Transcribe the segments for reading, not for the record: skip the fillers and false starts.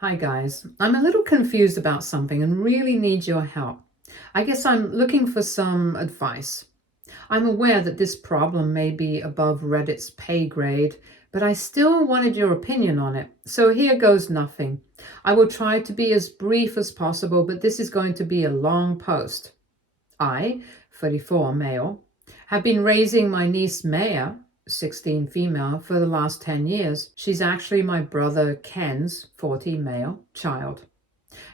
Hi guys, I'm a little confused about something and really need your help. I guess I'm looking for some advice. I'm aware that this problem may be above Reddit's pay grade, but I still wanted your opinion on it. So here goes nothing. I will try to be as brief as possible, but this is going to be a long post. I, 34 male, have been raising my niece Maya, 16 female, for the last 10 years. She's actually my brother Ken's, 40 male, child.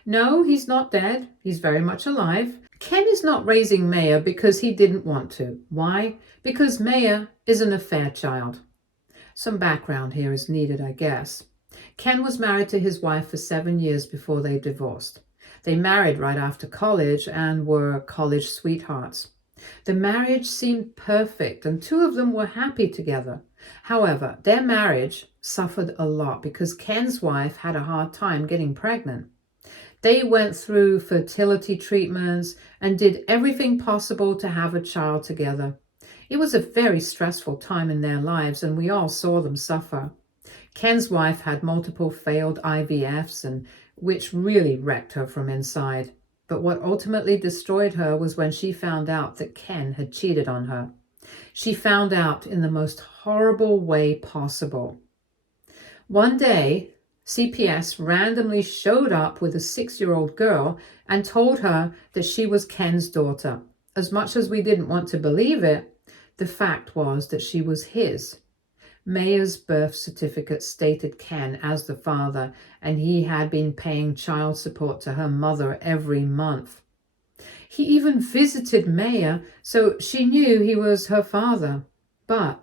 No, he's not dead. He's very much alive. Ken is not raising Maya because he didn't want to. Why? Because Maya is an affair child. Some background here is needed, I guess. Ken was married to his wife for 7 years before they divorced. They married right after college and were college sweethearts. The marriage seemed perfect and two of them were happy together. However, their marriage suffered a lot because Ken's wife had a hard time getting pregnant. They went through fertility treatments and did everything possible to have a child together. It was a very stressful time in their lives and we all saw them suffer. Ken's wife had multiple failed IVFs, and which really wrecked her from inside. But what ultimately destroyed her was when she found out that Ken had cheated on her. She found out in the most horrible way possible. One day, CPS randomly showed up with a 6-year-old girl and told her that she was Ken's daughter. As much as we didn't want to believe it, the fact was that she was his. Maya's birth certificate stated Ken as the father, and he had been paying child support to her mother every month. He even visited Maya, so she knew he was her father. But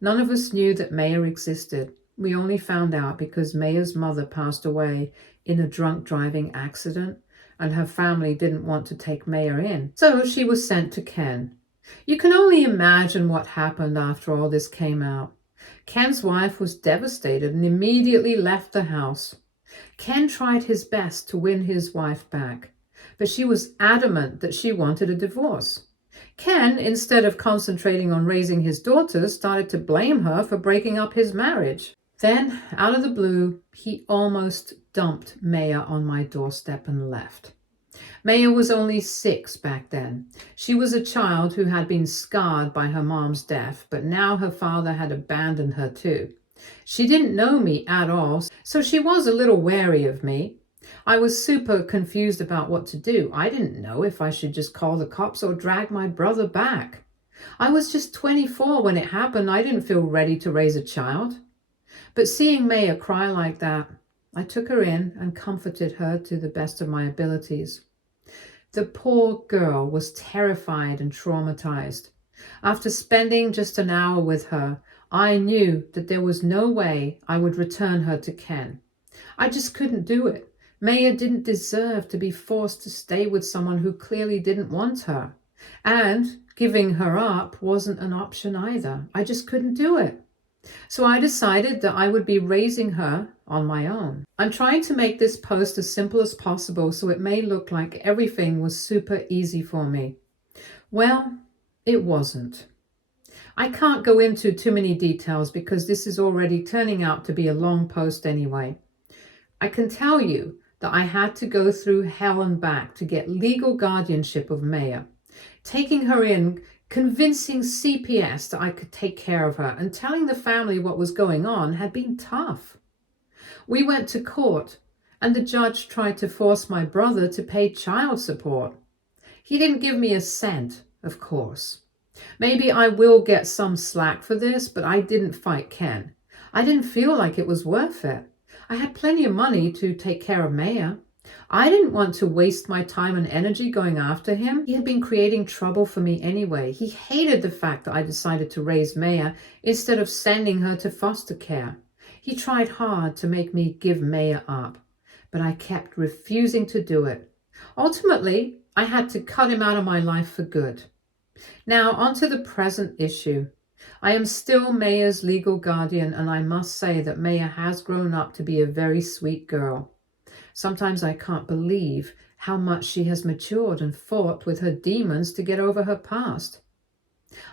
none of us knew that Maya existed. We only found out because Maya's mother passed away in a drunk driving accident, and her family didn't want to take Maya in, so she was sent to Ken. You can only imagine what happened after all this came out. Ken's wife was devastated and immediately left the house. Ken tried his best to win his wife back, but she was adamant that she wanted a divorce. Ken, instead of concentrating on raising his daughters, started to blame her for breaking up his marriage. Then, out of the blue, he almost dumped Maya on my doorstep and left. Maya was only 6 back then. She was a child who had been scarred by her mom's death, but now her father had abandoned her too. She didn't know me at all, so she was a little wary of me. I was super confused about what to do. I didn't know if I should just call the cops or drag my brother back. I was just 24 when it happened. I didn't feel ready to raise a child. But seeing Maya cry like that, I took her in and comforted her to the best of my abilities. The poor girl was terrified and traumatized. After spending just an hour with her, I knew that there was no way I would return her to Ken. I just couldn't do it. Maya didn't deserve to be forced to stay with someone who clearly didn't want her. And giving her up wasn't an option either. I just couldn't do it. So I decided that I would be raising her on my own. I'm trying to make this post as simple as possible so it may look like everything was super easy for me. Well, it wasn't. I can't go into too many details because this is already turning out to be a long post anyway. I can tell you that I had to go through hell and back to get legal guardianship of Maya. Taking her in, convincing CPS that I could take care of her, and telling the family what was going on had been tough. We went to court, and the judge tried to force my brother to pay child support. He didn't give me a cent, of course. Maybe I will get some slack for this, but I didn't fight Ken. I didn't feel like it was worth it. I had plenty of money to take care of Maya. I didn't want to waste my time and energy going after him. He had been creating trouble for me anyway. He hated the fact that I decided to raise Maya instead of sending her to foster care. He tried hard to make me give Maya up, but I kept refusing to do it. Ultimately, I had to cut him out of my life for good. Now, on to the present issue. I am still Maya's legal guardian, and I must say that Maya has grown up to be a very sweet girl. Sometimes I can't believe how much she has matured and fought with her demons to get over her past.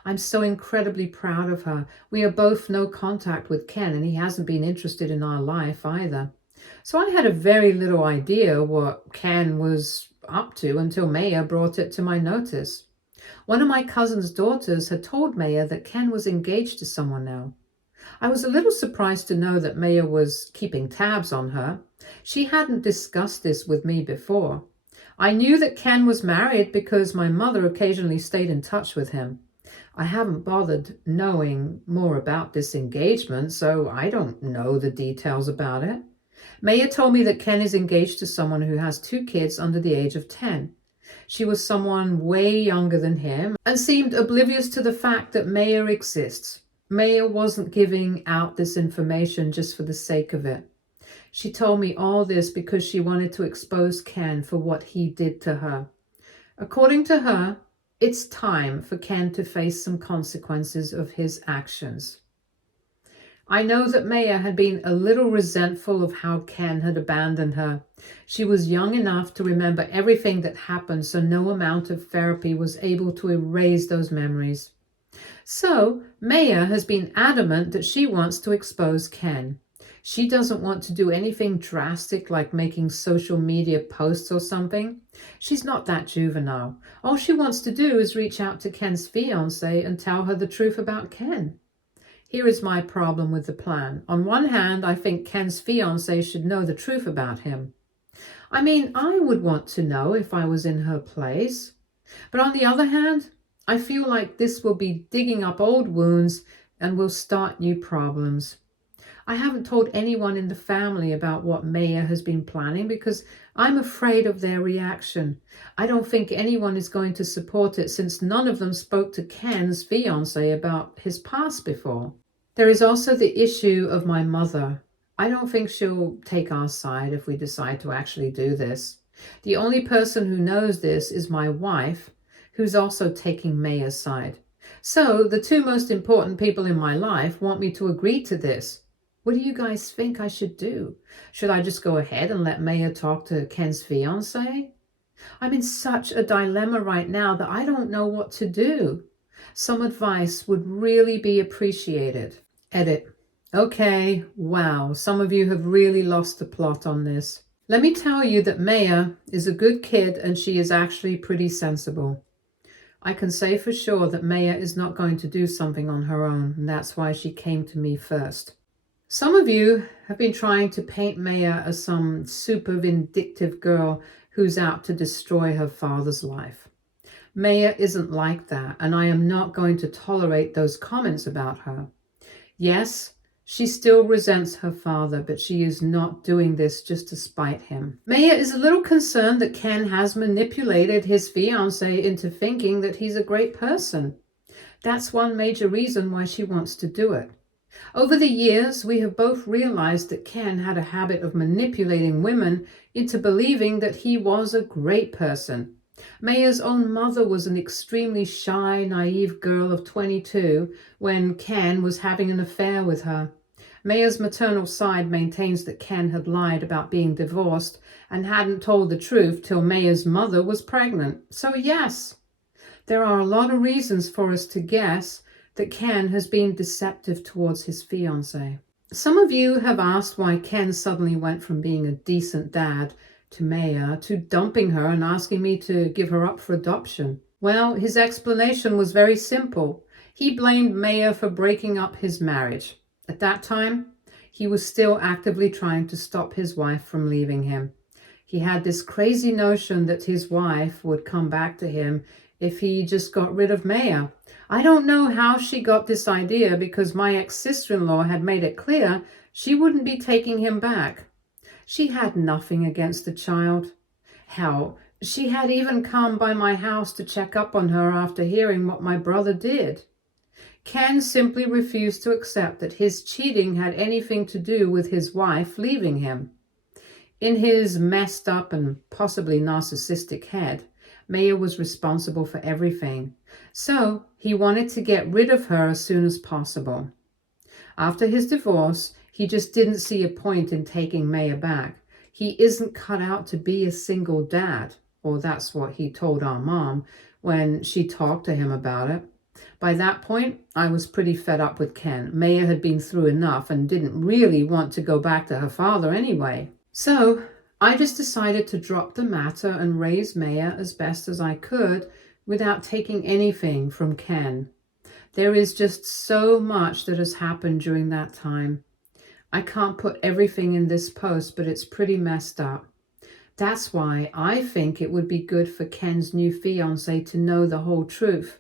I'm so incredibly proud of her. We are both no contact with Ken, and he hasn't been interested in our life either. So I had a very little idea what Ken was up to until Maya brought it to my notice. One of my cousin's daughters had told Maya that Ken was engaged to someone now. I was a little surprised to know that Maya was keeping tabs on her. She hadn't discussed this with me before. I knew that Ken was married because my mother occasionally stayed in touch with him. I haven't bothered knowing more about this engagement, so I don't know the details about it. Maya told me that Ken is engaged to someone who has 2 kids under the age of 10. She was someone way younger than him and seemed oblivious to the fact that Maya exists. Maya wasn't giving out this information just for the sake of it. She told me all this because she wanted to expose Ken for what he did to her. According to her, it's time for Ken to face some consequences of his actions. I know that Maya had been a little resentful of how Ken had abandoned her. She was young enough to remember everything that happened, so no amount of therapy was able to erase those memories. So, Maya has been adamant that she wants to expose Ken. She doesn't want to do anything drastic like making social media posts or something. She's not that juvenile. All she wants to do is reach out to Ken's fiancée and tell her the truth about Ken. Here is my problem with the plan. On one hand, I think Ken's fiancée should know the truth about him. I mean, I would want to know if I was in her place. But on the other hand, I feel like this will be digging up old wounds and will start new problems. I haven't told anyone in the family about what Maya has been planning because I'm afraid of their reaction. I don't think anyone is going to support it since none of them spoke to Ken's fiancée about his past before. There is also the issue of my mother. I don't think she'll take our side if we decide to actually do this. The only person who knows this is my wife, who's also taking Maya's side. So the 2 most important people in my life want me to agree to this. What do you guys think I should do? Should I just go ahead and let Maya talk to Ken's fiancée? I'm in such a dilemma right now that I don't know what to do. Some advice would really be appreciated. Edit. Okay, wow, some of you have really lost the plot on this. Let me tell you that Maya is a good kid and she is actually pretty sensible. I can say for sure that Maya is not going to do something on her own, and that's why she came to me first. Some of you have been trying to paint Maya as some super vindictive girl who's out to destroy her father's life. Maya isn't like that, and I am not going to tolerate those comments about her. Yes, she still resents her father, but she is not doing this just to spite him. Maya is a little concerned that Ken has manipulated his fiancée into thinking that he's a great person. That's one major reason why she wants to do it. Over the years, we have both realized that Ken had a habit of manipulating women into believing that he was a great person. Maya's own mother was an extremely shy, naive girl of 22 when Ken was having an affair with her. Maya's maternal side maintains that Ken had lied about being divorced and hadn't told the truth till Maya's mother was pregnant. So yes, there are a lot of reasons for us to guess that Ken has been deceptive towards his fiancée. Some of you have asked why Ken suddenly went from being a decent dad to Maya to dumping her and asking me to give her up for adoption. Well, his explanation was very simple. He blamed Maya for breaking up his marriage. At that time, he was still actively trying to stop his wife from leaving him. He had this crazy notion that his wife would come back to him if he just got rid of Maya. I don't know how she got this idea because my ex-sister-in-law had made it clear she wouldn't be taking him back. She had nothing against the child. Hell, she had even come by my house to check up on her after hearing what my brother did. Ken simply refused to accept that his cheating had anything to do with his wife leaving him. In his messed up and possibly narcissistic head, Maya was responsible for everything, so he wanted to get rid of her as soon as possible. After his divorce, he just didn't see a point in taking Maya back. He isn't cut out to be a single dad, or that's what he told our mom when she talked to him about it. By that point, I was pretty fed up with Ken. Maya had been through enough and didn't really want to go back to her father anyway. So I just decided to drop the matter and raise Maya as best as I could without taking anything from Ken. There is just so much that has happened during that time. I can't put everything in this post, but it's pretty messed up. That's why I think it would be good for Ken's new fiance to know the whole truth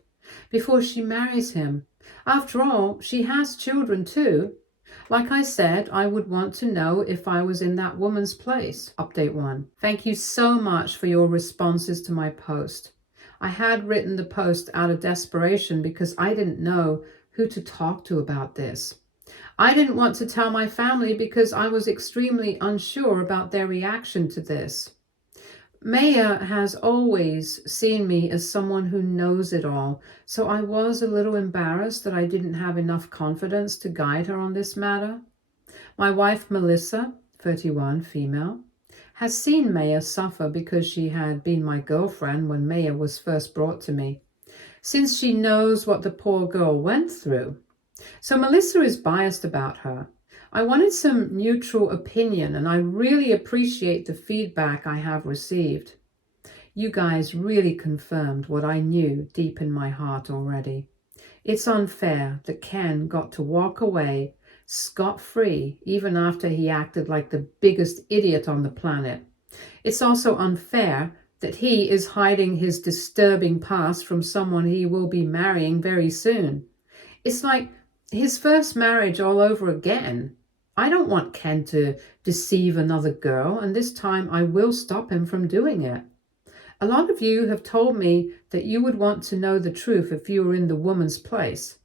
before she marries him. After all, she has children too. Like I said, I would want to know if I was in that woman's place. Update 1. Thank you so much for your responses to my post. I had written the post out of desperation because I didn't know who to talk to about this. I didn't want to tell my family because I was extremely unsure about their reaction to this. Maya has always seen me as someone who knows it all, so I was a little embarrassed that I didn't have enough confidence to guide her on this matter. My wife Melissa, 31, female, has seen Maya suffer because she had been my girlfriend when Maya was first brought to me, since she knows what the poor girl went through. So Melissa is biased about her. I wanted some neutral opinion, and I really appreciate the feedback I have received. You guys really confirmed what I knew deep in my heart already. It's unfair that Ken got to walk away scot-free even after he acted like the biggest idiot on the planet. It's also unfair that he is hiding his disturbing past from someone he will be marrying very soon. It's like his first marriage all over again. I don't want Ken to deceive another girl, and this time I will stop him from doing it. A lot of you have told me that you would want to know the truth if you were in the woman's place.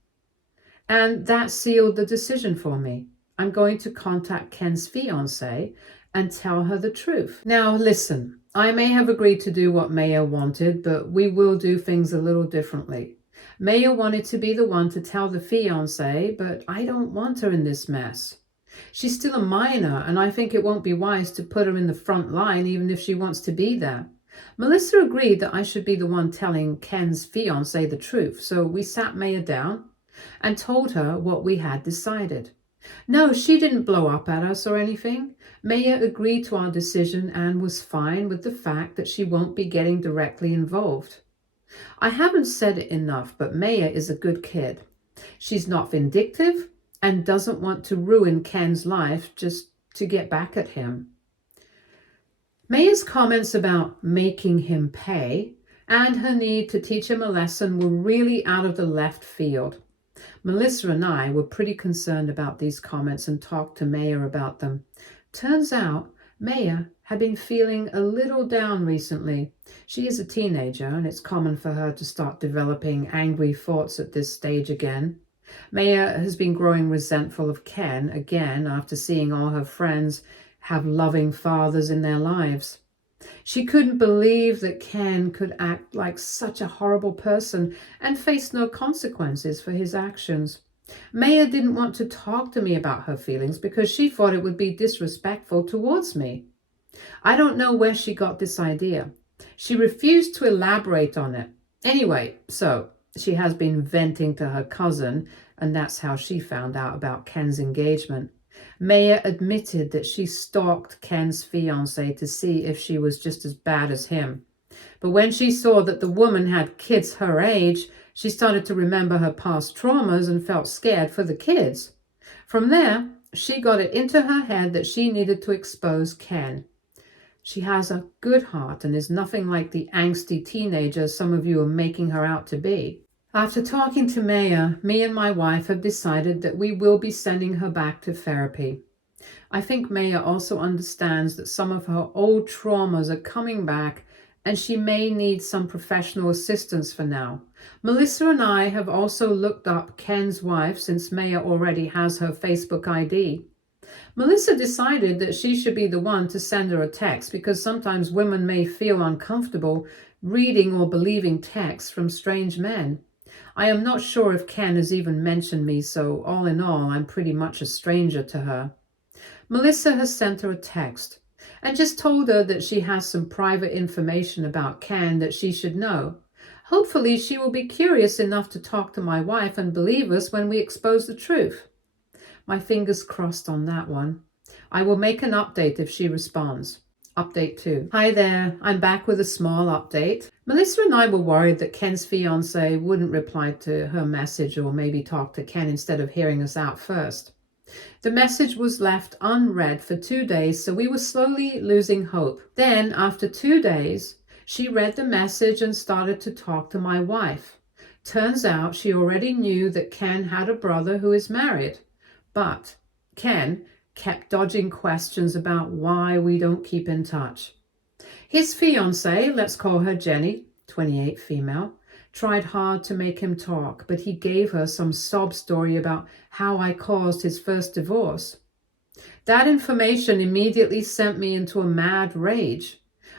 And that sealed the decision for me. I'm going to contact Ken's fiancée and tell her the truth. Now listen, I may have agreed to do what Maya wanted, but we will do things a little differently. Maya wanted to be the one to tell the fiancé, but I don't want her in this mess. She's still a minor, and I think it won't be wise to put her in the front line even if she wants to be there. Melissa agreed that I should be the one telling Ken's fiancé the truth, so we sat Maya down and told her what we had decided. No, she didn't blow up at us or anything. Maya agreed to our decision and was fine with the fact that she won't be getting directly involved. I haven't said it enough, but Maya is a good kid. She's not vindictive and doesn't want to ruin Ken's life just to get back at him. Maya's comments about making him pay and her need to teach him a lesson were really out of the left field. Melissa and I were pretty concerned about these comments and talked to Maya about them. Turns out Maya had been feeling a little down recently. She is a teenager, and it's common for her to start developing angry thoughts at this stage again. Maya has been growing resentful of Ken again after seeing all her friends have loving fathers in their lives. She couldn't believe that Ken could act like such a horrible person and face no consequences for his actions. Maya didn't want to talk to me about her feelings because she thought it would be disrespectful towards me. I don't know where she got this idea. She refused to elaborate on it. Anyway, so she has been venting to her cousin, and that's how she found out about Ken's engagement. Maya admitted that she stalked Ken's fiancée to see if she was just as bad as him. But when she saw that the woman had kids her age, she started to remember her past traumas and felt scared for the kids. From there, she got it into her head that she needed to expose Ken. She has a good heart and is nothing like the angsty teenager some of you are making her out to be. After talking to Maya, me and my wife have decided that we will be sending her back to therapy. I think Maya also understands that some of her old traumas are coming back and she may need some professional assistance for now. Melissa and I have also looked up Ken's wife since Maya already has her Facebook ID. Melissa decided that she should be the one to send her a text because sometimes women may feel uncomfortable reading or believing texts from strange men. I am not sure if Ken has even mentioned me, so all in all, I'm pretty much a stranger to her. Melissa has sent her a text and just told her that she has some private information about Ken that she should know. Hopefully, she will be curious enough to talk to my wife and believe us when we expose the truth. My fingers crossed on that one. I will make an update if she responds. Update 2. Hi there, I'm back with a small update. Melissa and I were worried that Ken's fiance wouldn't reply to her message or maybe talk to Ken instead of hearing us out first. The message was left unread for 2 days, so we were slowly losing hope. Then, after 2 days, she read the message and started to talk to my wife. Turns out she already knew that Ken had a brother who is married, but Ken kept dodging questions about why we don't keep in touch. His fiancée, let's call her Jenny, 28 female, tried hard to make him talk, but he gave her some sob story about how I caused his first divorce. That information immediately sent me into a mad rage.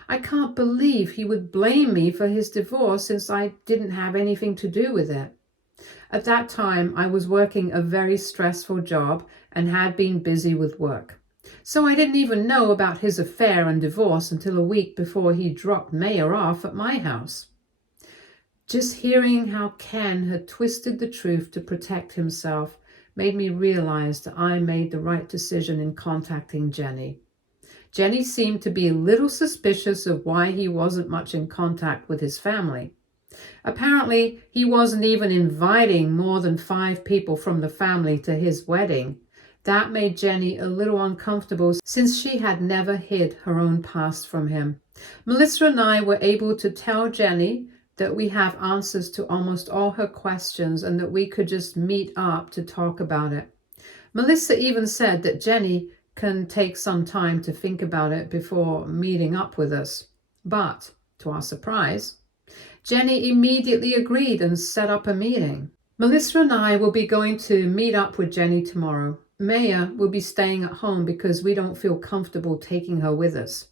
I can't believe he would blame me for his divorce since I didn't have anything to do with it. At that time, I was working a very stressful job and had been busy with work. So I didn't even know about his affair and divorce until a week before he dropped Maya off at my house. Just hearing how Ken had twisted the truth to protect himself made me realize that I made the right decision in contacting Jenny. Jenny seemed to be a little suspicious of why he wasn't much in contact with his family. Apparently, he wasn't even inviting more than 5 people from the family to his wedding. That made Jenny a little uncomfortable since she had never hid her own past from him. Melissa and I were able to tell Jenny that we have answers to almost all her questions and that we could just meet up to talk about it. Melissa even said that Jenny can take some time to think about it before meeting up with us. But, to our surprise, Jenny immediately agreed and set up a meeting. Melissa and I will be going to meet up with Jenny tomorrow. Maya will be staying at home because we don't feel comfortable taking her with us.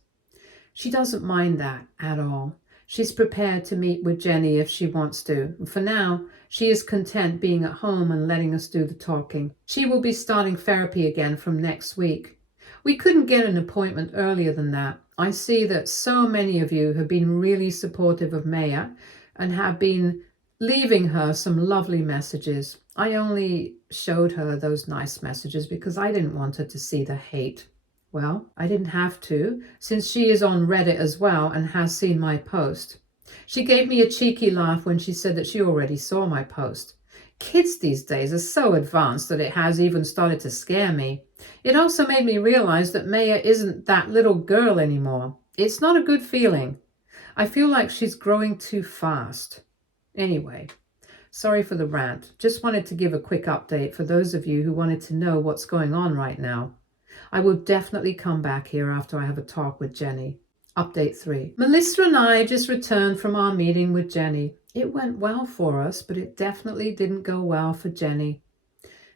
She doesn't mind that at all. She's prepared to meet with Jenny if she wants to. For now, she is content being at home and letting us do the talking. She will be starting therapy again from next week. We couldn't get an appointment earlier than that. I see that so many of you have been really supportive of Maya and have been leaving her some lovely messages. I only showed her those nice messages because I didn't want her to see the hate. Well, I didn't have to, since she is on Reddit as well and has seen my post. She gave me a cheeky laugh when she said that she already saw my post. Kids these days are so advanced that it has even started to scare me. It also made me realize that Maya isn't that little girl anymore. It's not a good feeling. I feel like she's growing too fast. Anyway, sorry for the rant. Just wanted to give a quick update for those of you who wanted to know what's going on right now. I will definitely come back here after I have a talk with Jenny. Update 3. Melissa and I just returned from our meeting with Jenny. It went well for us, but it definitely didn't go well for Jenny.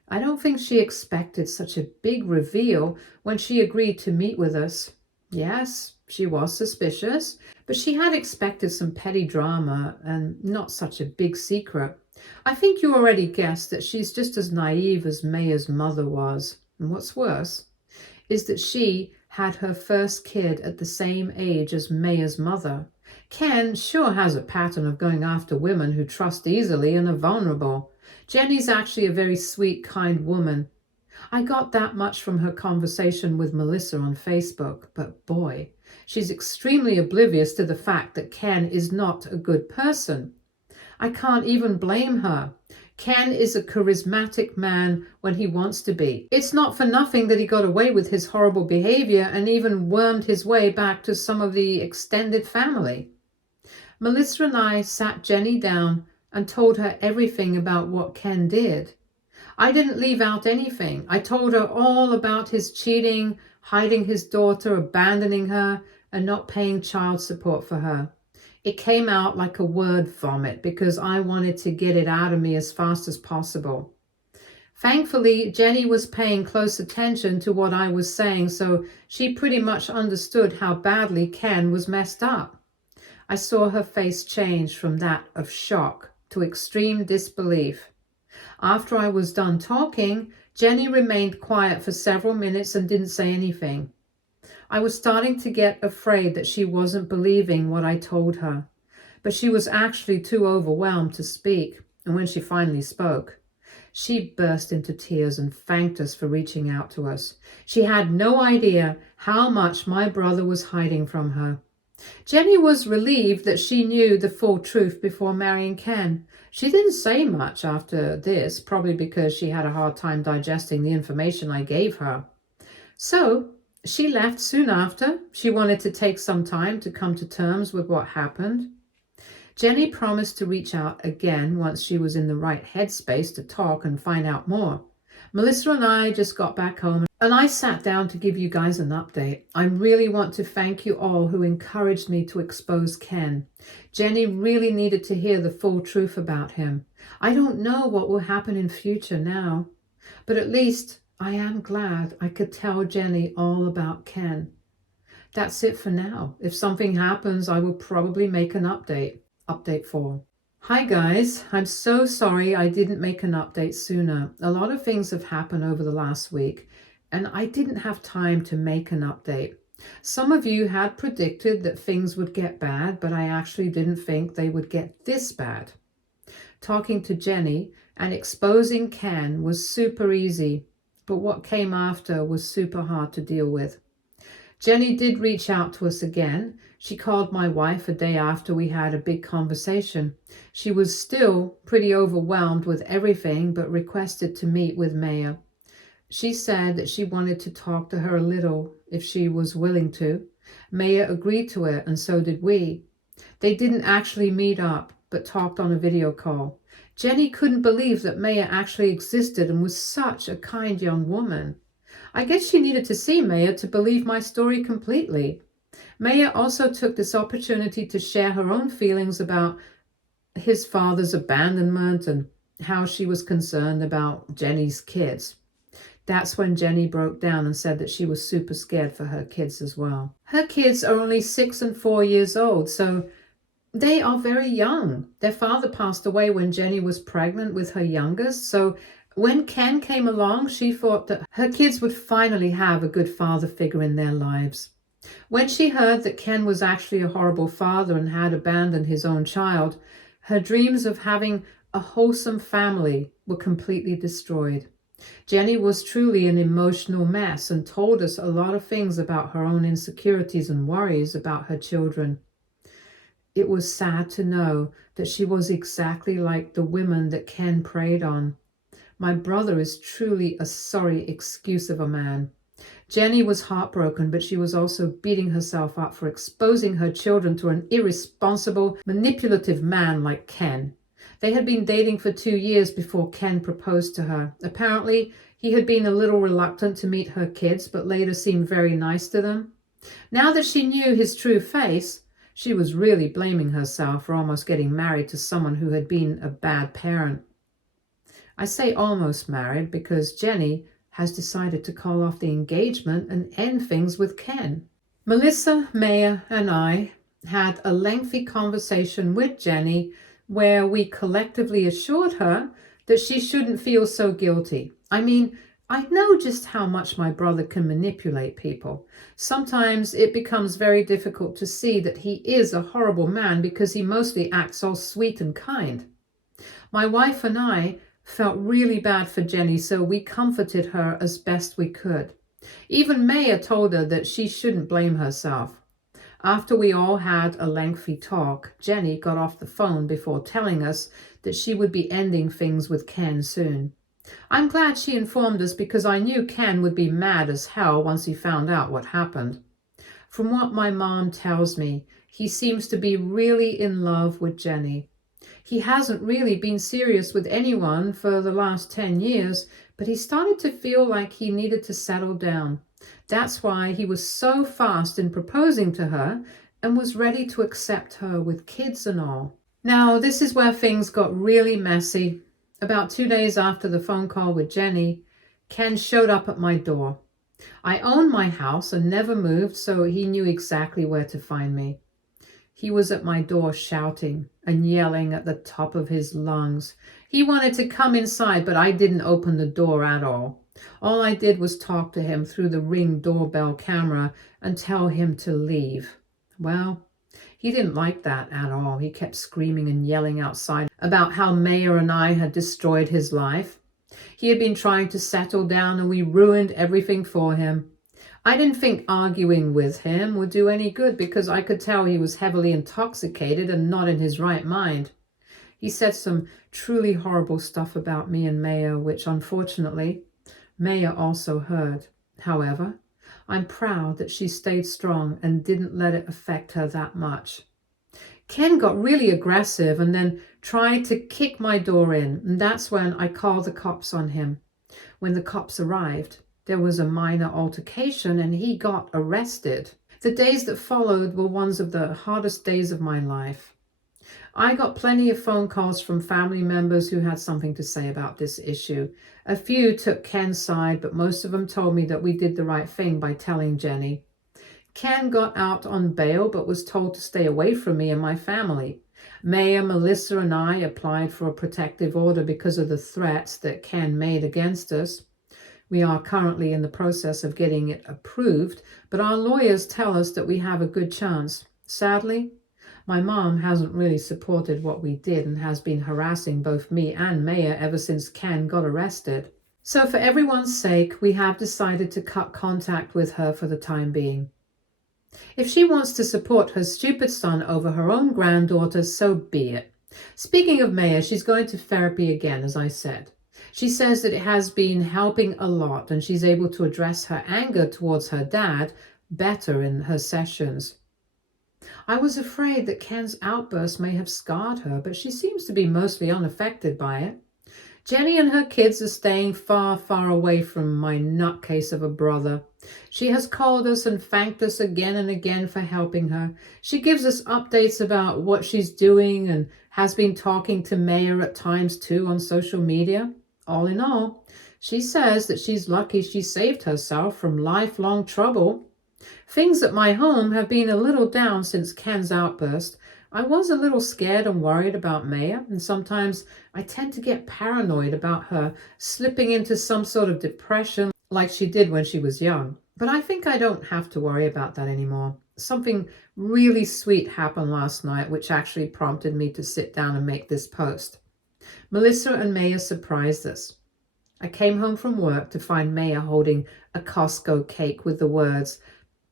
I don't think she expected such a big reveal when she agreed to meet with us. Yes, she was suspicious, but she had expected some petty drama and not such a big secret. I think you already guessed that she's just as naive as Maya's mother was. And what's worse is that she had her first kid at the same age as Maya's mother. Ken sure has a pattern of going after women who trust easily and are vulnerable. Jenny's actually a very sweet, kind woman. I got that much from her conversation with Melissa on Facebook, but boy, she's extremely oblivious to the fact that Ken is not a good person. I can't even blame her. Ken is a charismatic man when he wants to be. It's not for nothing that he got away with his horrible behavior and even wormed his way back to some of the extended family. Melissa and I sat Jenny down and told her everything about what Ken did. I didn't leave out anything. I told her all about his cheating, hiding his daughter, abandoning her, and not paying child support for her. It came out like a word vomit because I wanted to get it out of me as fast as possible. Thankfully, Jenny was paying close attention to what I was saying, so she pretty much understood how badly Ken was messed up. I saw her face change from that of shock to extreme disbelief. After I was done talking, Jenny remained quiet for several minutes and didn't say anything. I was starting to get afraid that she wasn't believing what I told her, but she was actually too overwhelmed to speak, and when she finally spoke, She burst into tears and thanked us for reaching out to us. She had no idea how much my brother was hiding from her. Jenny was relieved that she knew the full truth before marrying Ken. She didn't say much after this, probably because she had a hard time digesting the information I gave her. So she left soon after. She wanted to take some time to come to terms with what happened. Jenny promised to reach out again once she was in the right headspace to talk and find out more. Melissa and I just got back home and I sat down to give you guys an update. I really want to thank you all who encouraged me to expose Ken. Jenny really needed to hear the full truth about him. I don't know what will happen in future now, but at least I am glad I could tell Jenny all about Ken. That's it for now. If something happens, I will probably make an update. Update 4. Hi guys, I'm so sorry I didn't make an update sooner. A lot of things have happened over the last week and I didn't have time to make an update. Some of you had predicted that things would get bad, but I actually didn't think they would get this bad. Talking to Jenny and exposing Ken was super easy, but what came after was super hard to deal with. Jenny did reach out to us again. She called my wife a day after we had a big conversation. She was still pretty overwhelmed with everything, but requested to meet with Maya. She said that she wanted to talk to her a little if she was willing to. Maya agreed to it, and so did we. They didn't actually meet up, but talked on a video call. Jenny couldn't believe that Maya actually existed and was such a kind young woman. I guess she needed to see Maya to believe my story completely. Maya also took this opportunity to share her own feelings about his father's abandonment and how she was concerned about Jenny's kids. That's when Jenny broke down and said that she was super scared for her kids as well. Her kids are only 6 and 4 years old, so they are very young. Their father passed away when Jenny was pregnant with her youngest, so when Ken came along, she thought that her kids would finally have a good father figure in their lives. When she heard that Ken was actually a horrible father and had abandoned his own child, her dreams of having a wholesome family were completely destroyed. Jenny was truly an emotional mess and told us a lot of things about her own insecurities and worries about her children. It was sad to know that she was exactly like the women that Ken preyed on. My brother is truly a sorry excuse of a man. Jenny was heartbroken, but she was also beating herself up for exposing her children to an irresponsible, manipulative man like Ken. They had been dating for 2 years before Ken proposed to her. Apparently, he had been a little reluctant to meet her kids, but later seemed very nice to them. Now that she knew his true face, she was really blaming herself for almost getting married to someone who had been a bad parent. I say almost married because Jenny has decided to call off the engagement and end things with Ken. Melissa, Maya, and I had a lengthy conversation with Jenny where we collectively assured her that she shouldn't feel so guilty. I mean, I know just how much my brother can manipulate people. Sometimes it becomes very difficult to see that he is a horrible man because he mostly acts all sweet and kind. My wife and I felt really bad for Jenny, so we comforted her as best we could. Even Maya told her that she shouldn't blame herself. After we all had a lengthy talk, Jenny got off the phone before telling us that she would be ending things with Ken soon. I'm glad she informed us because I knew Ken would be mad as hell once he found out what happened. From what my mom tells me, he seems to be really in love with Jenny. He hasn't really been serious with anyone for the last 10 years, but he started to feel like he needed to settle down. That's why he was so fast in proposing to her and was ready to accept her with kids and all. Now, this is where things got really messy. About 2 days after the phone call with Jenny, Ken showed up at my door. I own my house and never moved, so he knew exactly where to find me. He was at my door shouting and yelling at the top of his lungs. He wanted to come inside, but I didn't open the door at all. All I did was talk to him through the Ring doorbell camera and tell him to leave. Well, he didn't like that at all. He kept screaming and yelling outside about how Maya and I had destroyed his life. He had been trying to settle down and we ruined everything for him. I didn't think arguing with him would do any good because I could tell he was heavily intoxicated and not in his right mind. He said some truly horrible stuff about me and Maya, which unfortunately Maya also heard. However, I'm proud that she stayed strong and didn't let it affect her that much. Ken got really aggressive and then tried to kick my door in, and that's when I called the cops on him. When the cops arrived, there was a minor altercation and he got arrested. The days that followed were ones of the hardest days of my life. I got plenty of phone calls from family members who had something to say about this issue. A few took Ken's side, but most of them told me that we did the right thing by telling Jenny. Ken got out on bail but was told to stay away from me and my family. Maya, Melissa, and I applied for a protective order because of the threats that Ken made against us. We are currently in the process of getting it approved, but our lawyers tell us that we have a good chance. Sadly, my mom hasn't really supported what we did and has been harassing both me and Maya ever since Ken got arrested. So for everyone's sake, we have decided to cut contact with her for the time being. If she wants to support her stupid son over her own granddaughter, so be it. Speaking of Maya, she's going to therapy again, as I said. She says that it has been helping a lot and she's able to address her anger towards her dad better in her sessions. I was afraid that Ken's outburst may have scarred her, but she seems to be mostly unaffected by it. Jenny and her kids are staying far, far away from my nutcase of a brother. She has called us and thanked us again and again for helping her. She gives us updates about what she's doing and has been talking to Maya at times too on social media. All in all, she says that she's lucky she saved herself from lifelong trouble. Things at my home have been a little down since Ken's outburst. I was a little scared and worried about Maya, and sometimes I tend to get paranoid about her slipping into some sort of depression like she did when she was young. But I think I don't have to worry about that anymore. Something really sweet happened last night, which actually prompted me to sit down and make this post. Melissa and Maya surprised us. I came home from work to find Maya holding a Costco cake with the words,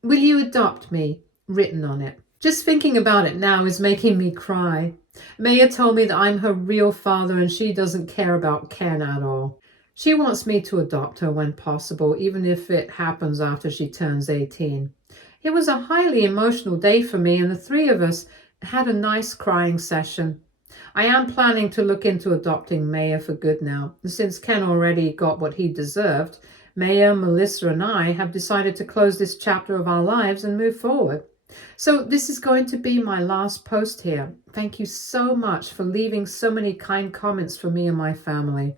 "Will you adopt me?" written on it. Just thinking about it now is making me cry. Maya told me that I'm her real father and she doesn't care about Ken at all. She wants me to adopt her when possible, even if it happens after she turns 18. It was a highly emotional day for me and the three of us had a nice crying session. I am planning to look into adopting Maya for good now. Since Ken already got what he deserved, Maya, Melissa, and I have decided to close this chapter of our lives and move forward. So this is going to be my last post here. Thank you so much for leaving so many kind comments for me and my family.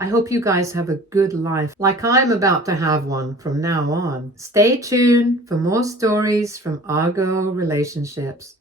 I hope you guys have a good life, like I'm about to have one from now on. Stay tuned for more stories from Argo Relationships.